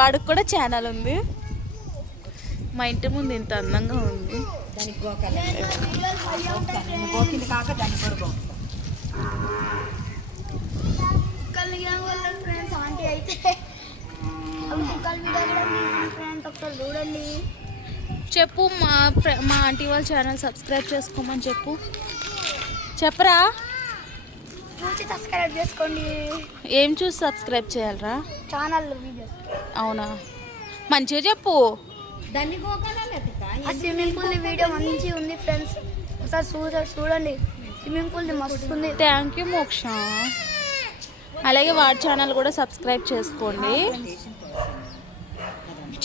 వాడికి కూడా ఛానల్ ఉంది. మా ఇంటి ముందు ఇంత అందంగా ఉంది. చెప్పు మా ఆంటీ వాళ్ళ ఛానల్ సబ్స్క్రైబ్ చేసుకోమని చెప్పరా. సబ్స్క్రైబ్ చేసుకోండి. ఏం చూసి సబ్స్క్రైబ్ చేయాలరా? Channel videos. అవునా, మంచిగా చెప్పు. స్విమ్మింగ్ పూల్ వీడియో మంచిగా ఉంది ఫ్రెండ్స్, ఒకసారి చూడండి. స్విమ్మింగ్ పూల్ మస్తు ఉంది. థ్యాంక్ యూ మోక్ష. అలాగే వాడి ఛానల్ కూడా సబ్స్క్రైబ్ చేసుకోండి.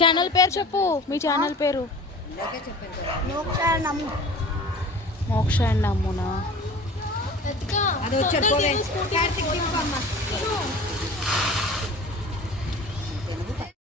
ఛానల్ పేరు చెప్పు, మీ ఛానల్ పేరు. మోక్ష అండ్ అమ్మునా.